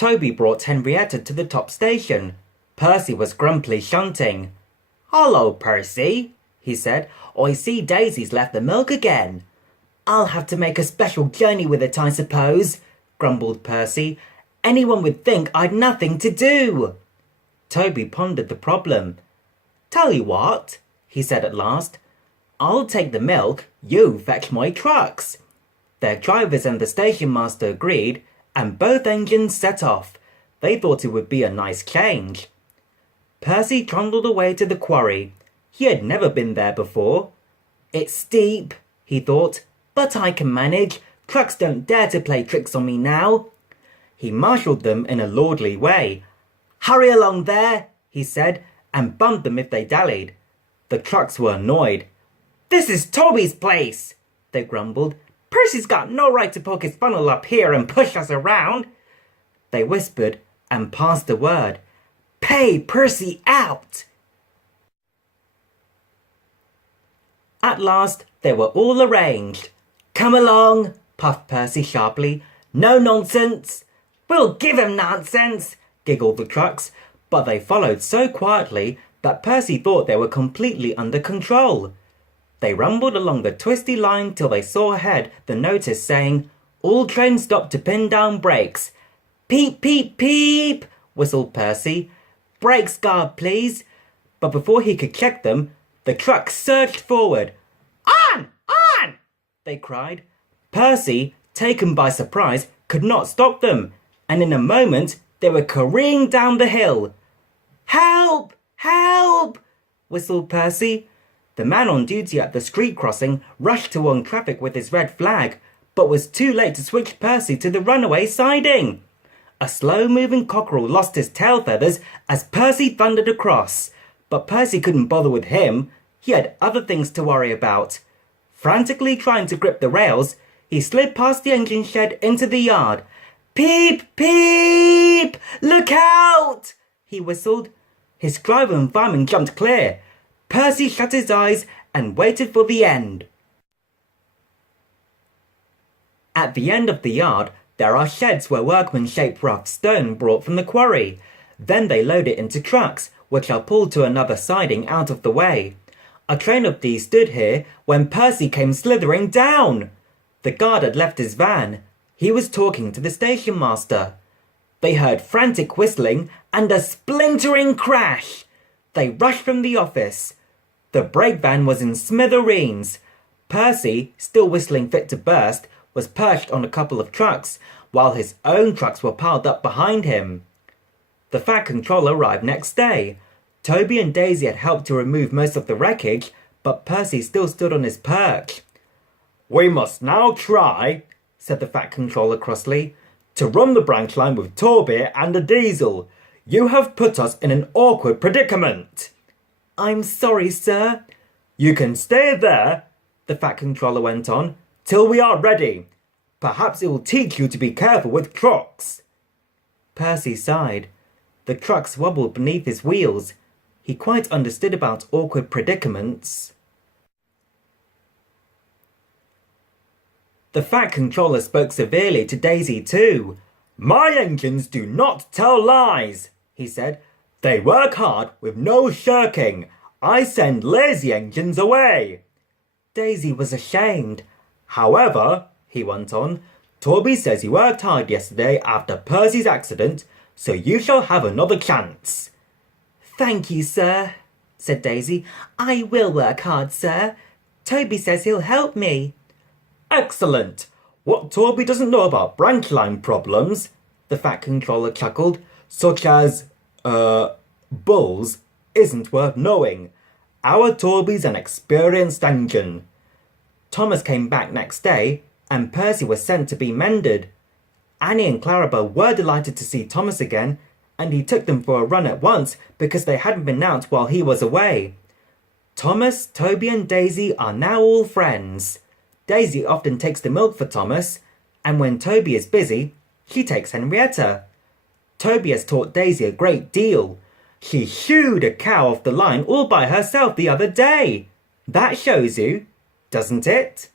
Toby brought Henrietta to the top station. Percy was grumpily shunting. "Hello, Percy," he said. "I see Daisy's left the milk again." "I'll have to make a special journey with it, I suppose," grumbled Percy. "Anyone would think I'd nothing to do." Toby pondered the problem. "Tell you what," he said at last. "I'll take the milk, you fetch my trucks." Their drivers and the station master agreed, and both engines set off. They thought it would be a nice change. Percy trundled away to the quarry. He had never been there before. "It's steep," he thought, "but I can manage. Trucks don't dare to play tricks on me now." He marshalled them in a lordly way. "Hurry along there," he said, and bumped them if they dallied. The trucks were annoyed. "This is Toby's place," they grumbled. "Percy's got no right to poke his funnel up here and push us around." They whispered and passed the word. "Pay Percy out!" At last they were all arranged. "Come along," puffed Percy sharply. "No nonsense." "We'll give him nonsense," giggled the trucks, but they followed so quietly that Percy thought they were completely under control. They rumbled along the twisty line till they saw ahead the notice saying, "All trains stop to pin down brakes." "Peep, peep, peep," whistled Percy. "Brakes, guard, please." But before he could check them, the trucks surged forward. "On! On!" they cried. Percy, taken by surprise, could not stop them, and in a moment they were careering down the hill. "Help! Help!" whistled Percy. The man on duty at the street crossing rushed to warn traffic with his red flag, but was too late to switch Percy to the runaway siding. A slow-moving cockerel lost his tail feathers as Percy thundered across, but Percy couldn't bother with him. He had other things to worry about. Frantically trying to grip the rails, he slid past the engine shed into the yard. "Peep, peep! Look out!" he whistled. His driver and fireman jumped clear. Percy shut his eyes and waited for the end. At the end of the yard, there are sheds where workmen shape rough stone brought from the quarry. Then they load it into trucks, which are pulled to another siding out of the way. A train of these stood here when Percy came slithering down. The guard had left his van. He was talking to the station master. They heard frantic whistling and a splintering crash. They rushed from the office. The brake van was in smithereens. Percy, still whistling fit to burst, was perched on a couple of trucks, while his own trucks were piled up behind him. The Fat Controller arrived next day. Toby and Daisy had helped to remove most of the wreckage, but Percy still stood on his perch. "We must now try," said the Fat Controller crossly, "to run the branch line with Toby and a diesel. You have put us in an awkward predicament." "I'm sorry, sir." "You can stay there," the Fat Controller went on, "till we are ready. Perhaps it will teach you to be careful with trucks." Percy sighed. The trucks wobbled beneath his wheels. He quite understood about awkward predicaments. The Fat Controller spoke severely to Daisy too. "My engines do not tell lies," he said. "They work hard with no shirking. I send lazy engines away." Daisy was ashamed. "However," he went on, "Toby says you worked hard yesterday after Percy's accident, so you shall have another chance." "Thank you, sir," said Daisy. "I will work hard, sir. Toby says he'll help me." "Excellent. What Toby doesn't know about branch line problems," the Fat Controller chuckled, "such as, bulls, isn't worth knowing. Our Toby's an experienced engine." Thomas came back next day, and Percy was sent to be mended. Annie and Clarabelle were delighted to see Thomas again, and he took them for a run at once because they hadn't been out while he was away. Thomas, Toby and Daisy are now all friends. Daisy often takes the milk for Thomas, and when Toby is busy, she takes Henrietta. Toby has taught Daisy a great deal. She shooed a cow off the line all by herself the other day. That shows you, doesn't it?